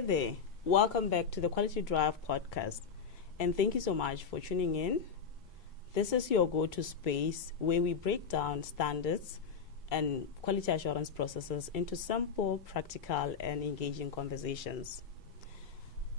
Hey there, welcome back to the Quality Drive podcast, and thank you so much for tuning in. This is your go-to space where we break down standards and quality assurance processes into simple, practical, and engaging conversations.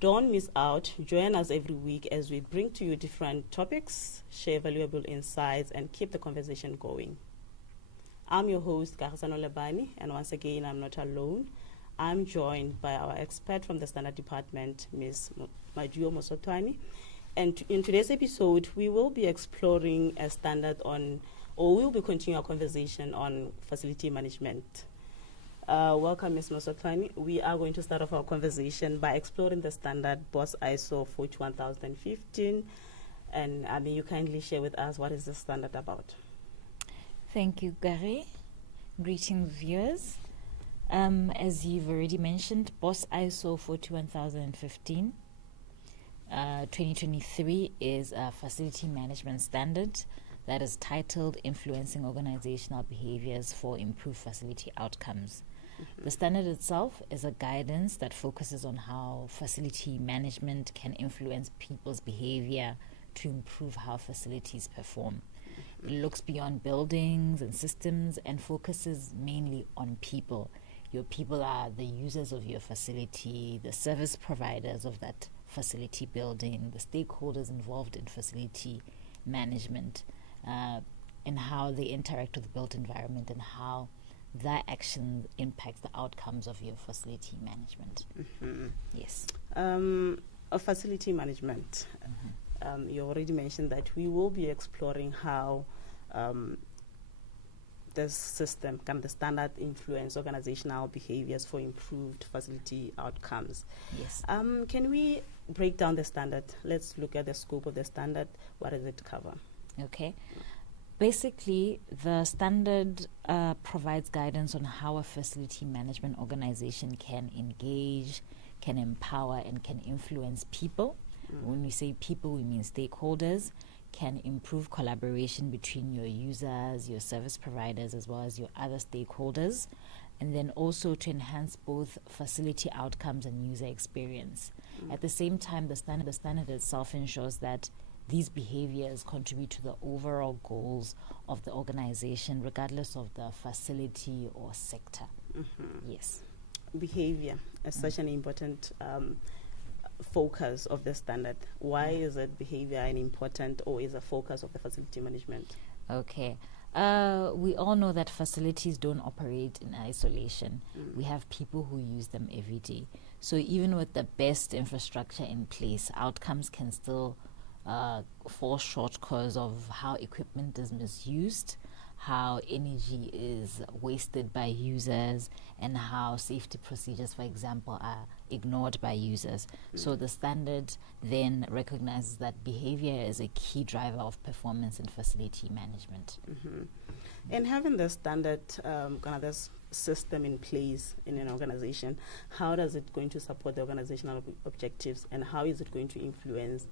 Don't miss out. Join us every week as we bring to you different topics, share valuable insights, and keep the conversation going. I'm your host, 𝐅𝐀𝐂𝐈𝐋𝐈𝐓𝐘, and once again, I'm not alone. I'm joined by our expert from the Standard Department, Ms. 𝐌𝐀𝐂𝐈𝐋𝐈𝐓𝐾. And in today's episode, we will be exploring a standard we'll be continuing our conversation on facility management. Welcome, Ms. 𝐌𝐀𝐂𝐈𝐋𝐈𝐓𝐾. We are going to start off our conversation by exploring the standard BOS ISO 42015. And may you kindly share with us what is the standard about? Thank you, Gary. Greetings, viewers. As you've already mentioned, BOS ISO 42015 2023 is a facility management standard that is titled Influencing Organizational Behaviors for Improved Facility Outcomes. The standard itself is a guidance that focuses on how facility management can influence people's behavior to improve how facilities perform. It looks beyond buildings and systems and focuses mainly on people. Your people are the users of your facility, the service providers of that facility building, the stakeholders involved in facility management, and how they interact with the built environment and how that action impacts the outcomes of your facility management. Yes. Facility management. You already mentioned that we will be exploring how the system, the standard influence organizational behaviors for improved facility outcomes. Yes. Can we break down the standard? Let's look at the scope of the standard. What does it cover? Okay. Basically, the standard provides guidance on how a facility management organization can engage, can empower, and can influence people. When we say people, we mean stakeholders, can improve collaboration between your users, your service providers, as well as your other stakeholders, and then also to enhance both facility outcomes and user experience. At the same time, the standard itself ensures that these behaviors contribute to the overall goals of the organization, regardless of the facility or sector. Yes. Behavior is such an important focus of the standard. Why is it behavior an important or is a focus of the facility management? Okay. We all know that facilities don't operate in isolation. We have people who use them every day. So even with the best infrastructure in place, outcomes can still fall short because of how equipment is misused, how energy is wasted by users, and how safety procedures, for example, are ignored by users. So the standard then recognizes that behavior is a key driver of performance in facility management. And having the standard this system in place in an organization, how does it going to support the organizational objectives, and how is it going to influence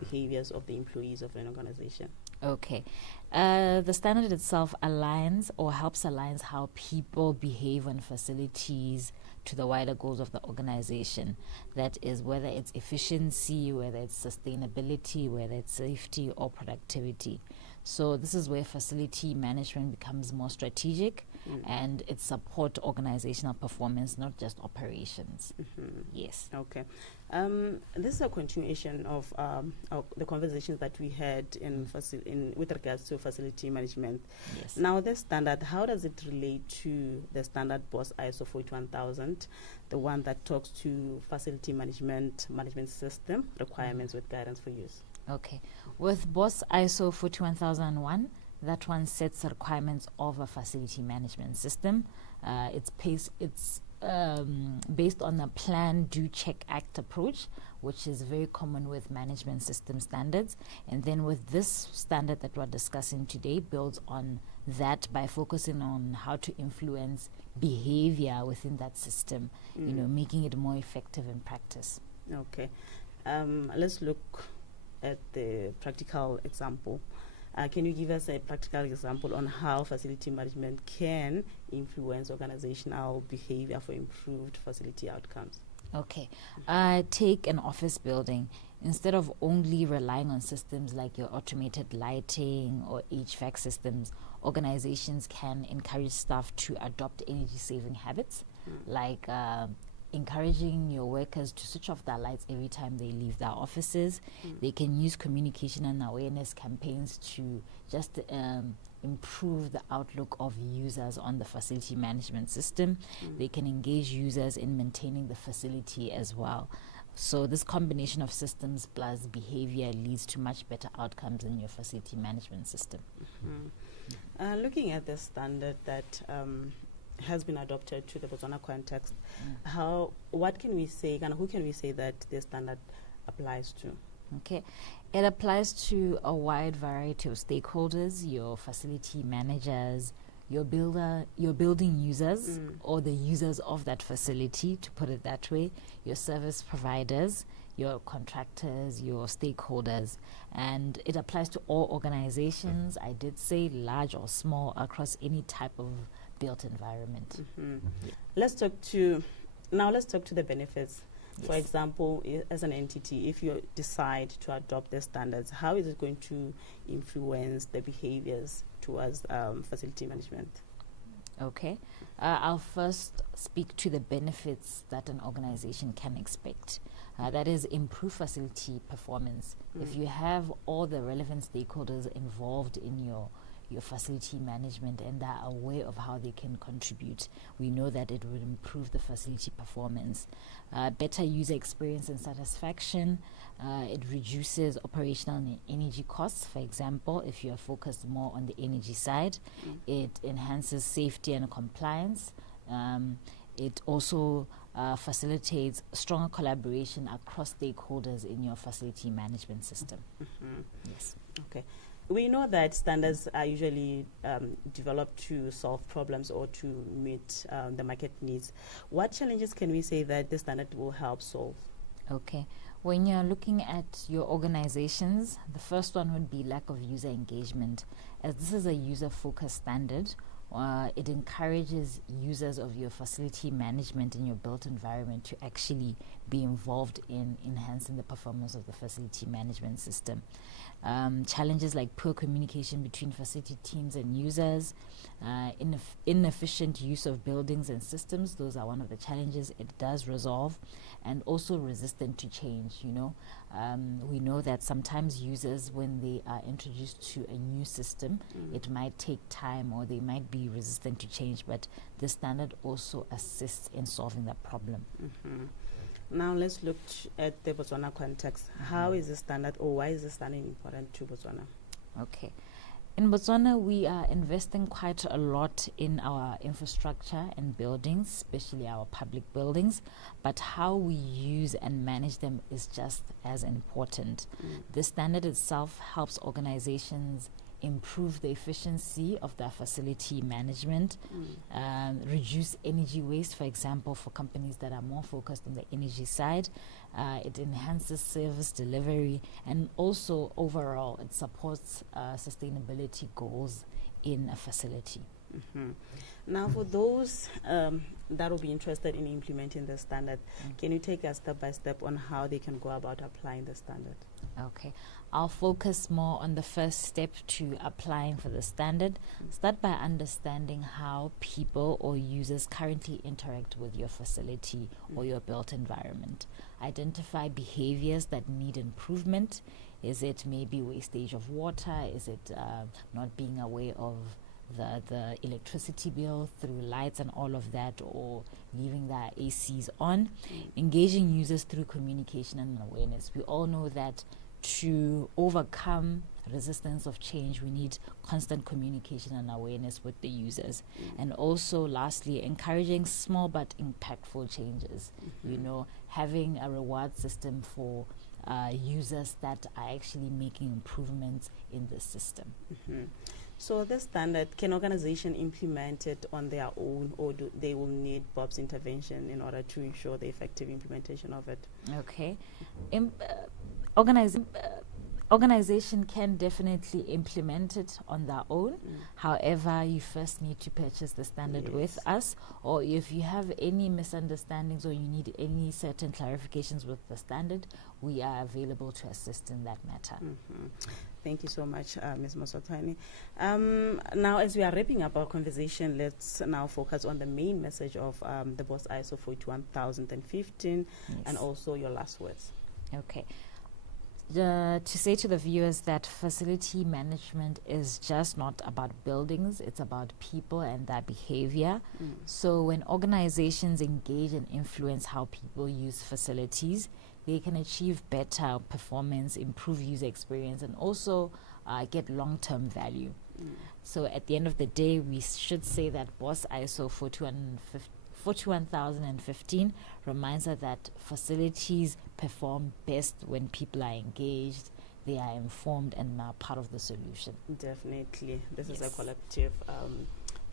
behaviors of the employees of an organization? Okay. The standard itself aligns or helps align how people behave on facilities to the wider goals of the organization. That is, whether it's efficiency, whether it's sustainability, whether it's safety or productivity. So this is where facility management becomes more strategic and it supports organizational performance, not just operations. Yes. Okay. This is a continuation of the conversations that we had with regards to facility management. Yes. Now, this standard, how does it relate to the standard BOS ISO 41000, the one that talks to facility management system requirements with guidance for use? Okay. With BOS ISO 41001, that one sets the requirements of a facility management system. It's based on the Plan, Do, Check, Act approach, which is very common with management system standards. And then with this standard that we're discussing today, builds on that by focusing on how to influence behavior within that system, making it more effective in practice. Okay. Let's look at the practical example. Can you give us a practical example on how facility management can influence organizational behavior for improved facility outcomes? Okay. Take an office building. Instead of only relying on systems like your automated lighting or HVAC systems, organizations can encourage staff to adopt energy saving habits, like encouraging your workers to switch off their lights every time they leave their offices. They can use communication and awareness campaigns to just improve the outlook of users on the facility management system. They can engage users in maintaining the facility as well. So this combination of systems plus behavior leads to much better outcomes in your facility management system. Looking at the standard that has been adopted to the Botswana context, what can we say, and who can we say that the standard applies to? Okay, it applies to a wide variety of stakeholders: your facility managers, your building users, or the users of that facility, to put it that way, your service providers, your contractors, your stakeholders. And it applies to all organizations, I did say, large or small, across any type of built environment. Let's talk to the benefits. Yes. For example, as an entity, if you decide to adopt the standards, how is it going to influence the behaviors towards facility management? Okay. I'll first speak to the benefits that an organization can expect. That is, improve facility performance. If you have all the relevant stakeholders involved in your facility management and are aware of how they can contribute, we know that it will improve the facility performance. Better user experience and satisfaction. It reduces operational and energy costs. For example, if you are focused more on the energy side, it enhances safety and compliance. It also facilitates stronger collaboration across stakeholders in your facility management system. Yes. Okay. We know that standards are usually developed to solve problems or to meet the market needs. What challenges can we say that the standard will help solve? Okay. When you're looking at your organizations, the first one would be lack of user engagement. As this is a user-focused standard, it encourages users of your facility management in your built environment to actually be involved in enhancing the performance of the facility management system. Challenges like poor communication between facility teams and users, inefficient use of buildings and systems, those are one of the challenges it does resolve, and also resistant to change. We know that sometimes users, when they are introduced to a new system, it might take time or they might be resistant to change, but the standard also assists in solving that problem. Now let's look at the Botswana context. How is the standard, or why is the standard important to Botswana? Okay. In Botswana, we are investing quite a lot in our infrastructure and buildings, especially our public buildings, but how we use and manage them is just as important. The standard itself helps organizations improve the efficiency of their facility management, reduce energy waste, for example, for companies that are more focused on the energy side. It enhances service delivery, and also overall it supports sustainability goals in a facility. Now, for those that will be interested in implementing the standard, can you take us step by step on how they can go about applying the standard? Okay, I'll focus more on the first step to applying for the standard. Start by understanding how people or users currently interact with your facility or your built environment. Identify behaviors that need improvement. Is it maybe wastage of water? Is it not being aware of the electricity bill through lights and all of that, or leaving their ACs on? Engaging users through communication and awareness. We all know that to overcome resistance of change, we need constant communication and awareness with the users. And also, lastly, encouraging small but impactful changes. Having a reward system for users that are actually making improvements in the system. So the standard, can organization implement it on their own, or do they will need BOP's intervention in order to ensure the effective implementation of it? Okay. Organization can definitely implement it on their own. However, you first need to purchase the standard with us, or if you have any misunderstandings or you need any certain clarifications with the standard, we are available to assist in that matter. Thank you so much, Ms. Mosotani. Now, as we are wrapping up our conversation, let's now focus on the main message of the BOS ISO 41015 and also your last words. Okay. To say to the viewers that facility management is just not about buildings, it's about people and their behavior. So when organizations engage and influence how people use facilities, they can achieve better performance, improve user experience, and also get long-term value. So at the end of the day, we should say that BOS ISO 41015 reminds us that facilities perform best when people are engaged, they are informed, and are part of the solution. Definitely. This is a collective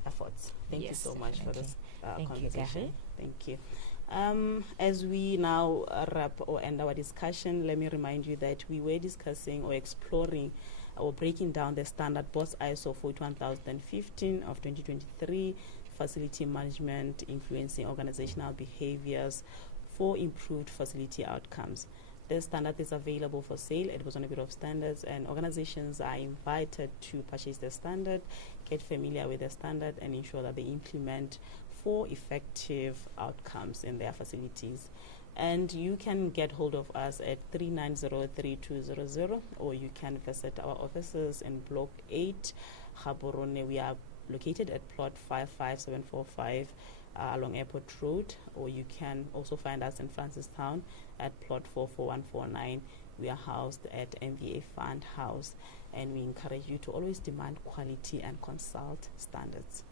effort. Thank you so much for this conversation. Thank you. As we now wrap or end our discussion, let me remind you that we were discussing or exploring or breaking down the standard BOS ISO 41015 of 2023, facility management, influencing organizational behaviors for improved facility outcomes. The standard is available for sale at Botswana Bureau of Standards, and organizations are invited to purchase the standard, get familiar with the standard, and ensure that they implement for effective outcomes in their facilities. And you can get hold of us at 390-3200, or you can visit our offices in Block 8, Gaborone. We are located at plot 55745 along Airport Road, or you can also find us in Francistown at plot 44149. We are housed at MVA Fund House, and we encourage you to always demand quality and consult standards.